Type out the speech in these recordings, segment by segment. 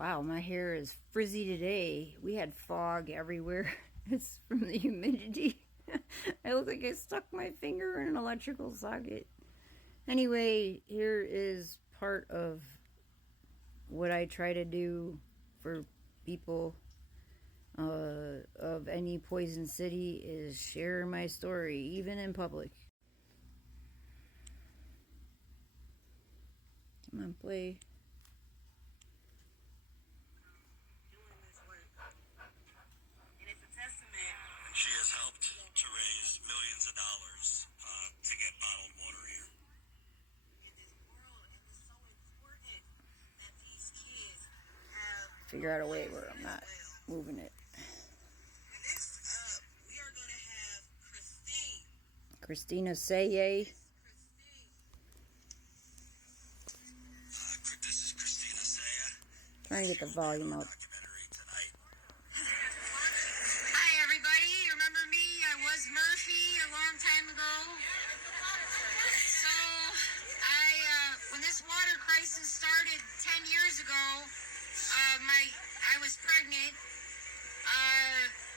Wow, my hair is frizzy today. We had fog everywhere. It's from the humidity. I look like I stuck my finger in an electrical socket. Anyway, here is part of what I try to do for people of any Poison City is share my story, even in public. Come on, play. She has helped to raise millions of dollars to get bottled water here. In this world, and it's so important that these kids have. Figure out a way where I'm not moving it. Next up, we are going to have Christine. Christina Saye. This is Christina Saye. Trying to get the volume up. Murphy a long time ago. So when this water crisis started 10 years ago, I was pregnant.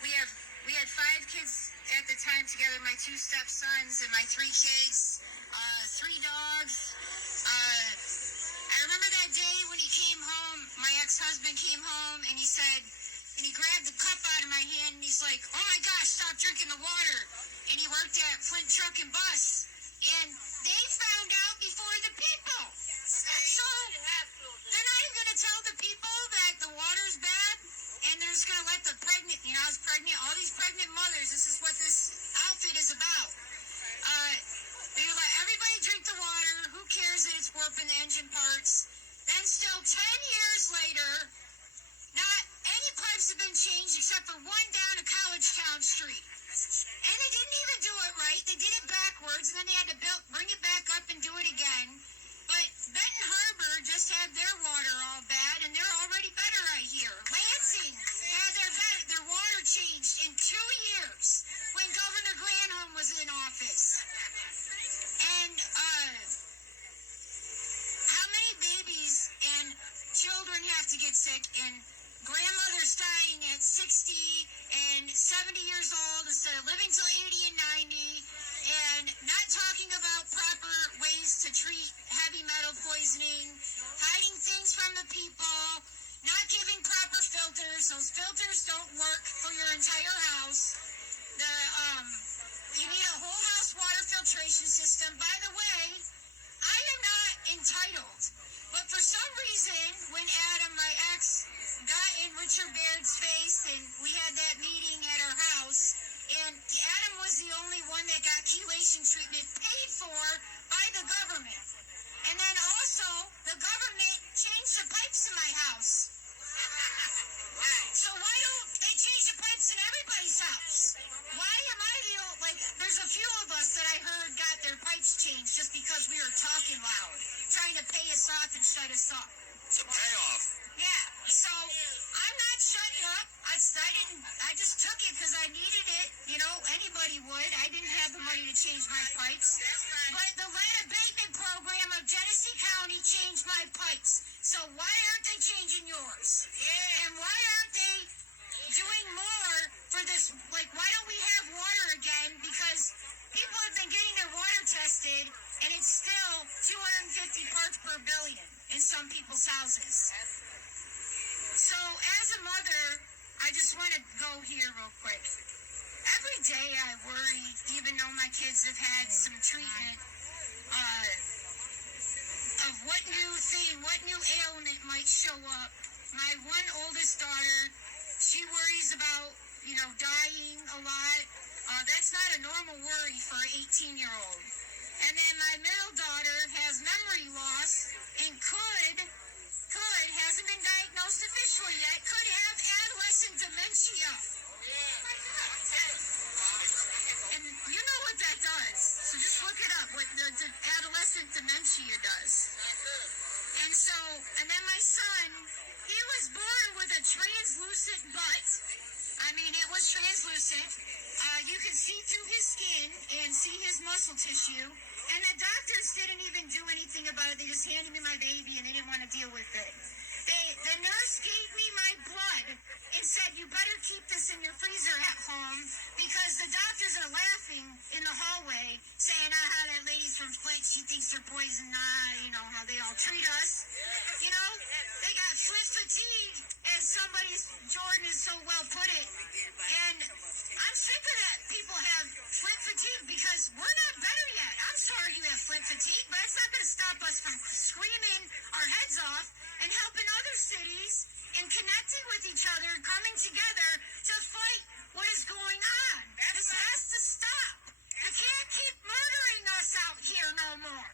We had 5 kids at the time together, my 2 stepsons and my 3 kids, 3 dogs. I remember that day when he came home, my ex-husband came home and he said, and he grabbed the cup out of my hand and he's like, "Oh my gosh, stop drinking the water." And he worked at Flint Truck and Bus. And they found out before the people. So they're not even going to tell the people that the water's bad. And they're just going to let the pregnant, I was pregnant, all these pregnant mothers, this is what this outfit is about. They let everybody drink the water. Who cares that it's warping the engine parts? Then still 10 years later, not any pipes have been changed except for one down a College Town Street. And they didn't even do it right. They did it backwards, and then they had to bring it back up and do it again. But Benton Harbor just had their water all bad, and they're already better right here. Lansing had their water changed in 2 years when Governor Granholm was in office. And how many babies and children have to get sick, and grandmothers dying at 60 and 70 years old instead of living till 80 and 90, and not talking about proper ways to treat heavy metal poisoning, hiding things from the people, not giving proper filters. Those filters don't work for your entire house. You need a whole house water filtration system. By the way, I am not entitled, but for some reason, when Adam, my ex, got in Richard Baird's face and we had that meeting at our house, and Adam was the only one that got chelation treatment paid for by the government. And then also, the government changed the pipes in my house. So why don't they change the pipes in everybody's house? Why am I there's a few of us that I heard got their pipes changed just because we were talking loud, trying to pay us off and shut us up. It's a payoff. Yeah, so I'm not shutting up. I just took it because I needed it. Anybody would. I didn't have the money to change my pipes. But the lead abatement program of Genesee County changed my pipes. So why aren't they changing yours? And why aren't they doing more for this? Why don't we have water again? Because people have been getting their water tested, and it's still 250 parts per billion in some people's houses. So as a mother, I just want to go here real quick. Every day I worry, even though my kids have had some treatment, of what new ailment might show up. My one oldest daughter, she worries about, dying a lot. That's not a normal worry for an 18-year-old. And then my middle daughter has memory loss and hasn't been diagnosed officially yet, could have adolescent dementia. And you know what that does. So just look it up, what the adolescent dementia does. And then my son, he was born with a translucent butt. It was translucent. You could see through his skin and see his muscle tissue. And the doctors didn't even do anything about it. They just handed me my baby and they didn't want to deal with it. The nurse gave cancer, poison, how they all treat us. They got flip fatigue, as Jordan has so well put it. And I'm sick of that. People have flip fatigue because we're not better yet. I'm sorry you have flip fatigue, but it's not going to stop us from screaming our heads off and helping other cities and connecting with each other and coming together to fight what is going on. This has to stop. You can't keep murdering us out here no more.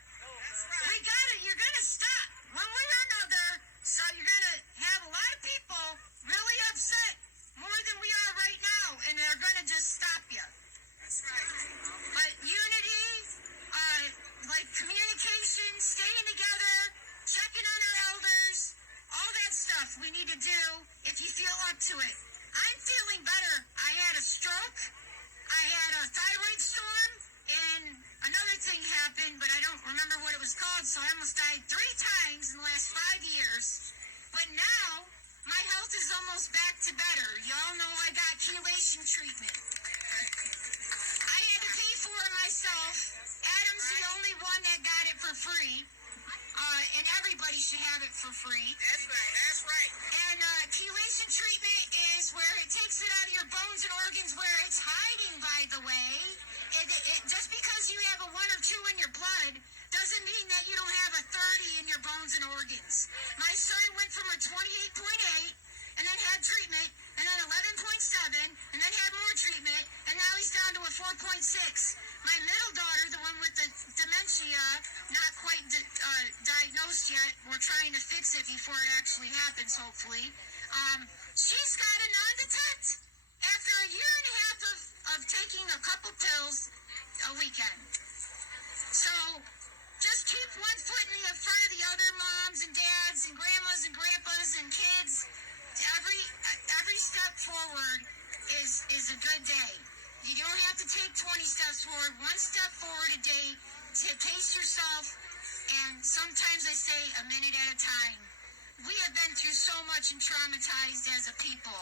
You're going to stop one way or another. So you're going to have a lot of people really upset more than we are right now, and they're going to just stop you. That's right. But unity, like communication, staying together, checking on our elders, all that stuff we need to do if you feel up to it. I'm feeling better. I had a stroke. I had a thyroid storm, and another thing happened, but I don't remember what it was called, so I almost died 3 times in the last 5 years. But now, my health is almost back to better. Y'all know I got chelation treatment. I had to pay for it myself. Adam's the only one that got it for free. And everybody should have it for free. That's right, that's right. And chelation treatment is where it takes it out of your bones and organs where it's hiding, by the way. Just because you have a 1 or 2 in your blood doesn't mean that you don't have a 30 in your bones and organs. My son went from a 28.8 and then had treatment, and then 11.7, and then had more treatment, and now he's down to a 4.6. My middle daughter, the one with the dementia, not quite diagnosed yet, we're trying to fix it before it actually happens, hopefully. She's got a non-detect after a year and a half of taking a couple pills a weekend. So just keep one foot in front of the other moms and dads and grandmas and grandpas and kids. Every step forward is a good day. You don't have to take 20 steps forward. 1 step forward a day to pace yourself. And sometimes I say a minute at a time. We have been through so much and traumatized as a people.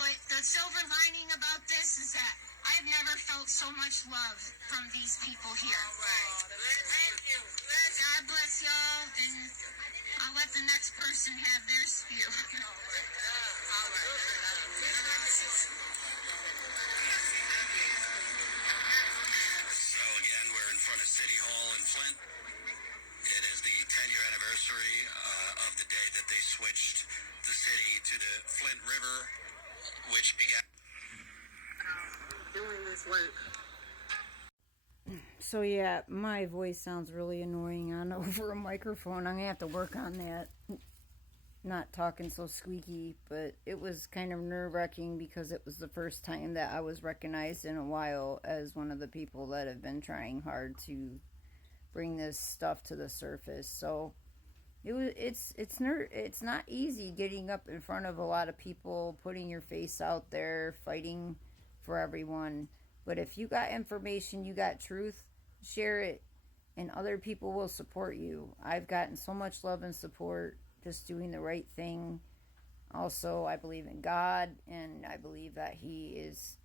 But the silver lining about this is that I've never felt so much love from these people here. All right. Thank you. God bless y'all, and I'll let the next person have their spew. All right. So again, we're in front of City Hall in Flint. It is the 10-year anniversary of the day that they switched the city to the Flint River, which began Doing this work. So yeah, my voice sounds really annoying on over a microphone. I'm gonna have to work on that. Not talking so squeaky, but it was kind of nerve-wracking because it was the first time that I was recognized in a while as one of the people that have been trying hard to bring this stuff to the surface. So it's not easy getting up in front of a lot of people, putting your face out there, fighting for everyone. But if you got information, you got truth, share it, and other people will support you. I've gotten so much love and support just doing the right thing. Also, I believe in God, and I believe that He is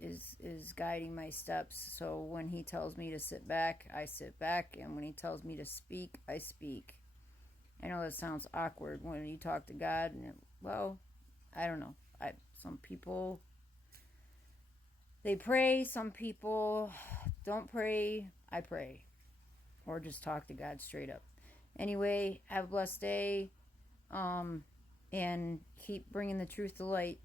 guiding my steps. So when He tells me to sit back, I sit back, and when He tells me to speak, I speak. I know that sounds awkward when you talk to God, and well, I don't know. Some people, they pray. Some people don't pray. I pray, or just talk to God straight up. Anyway, have a blessed day. And keep bringing the truth to light.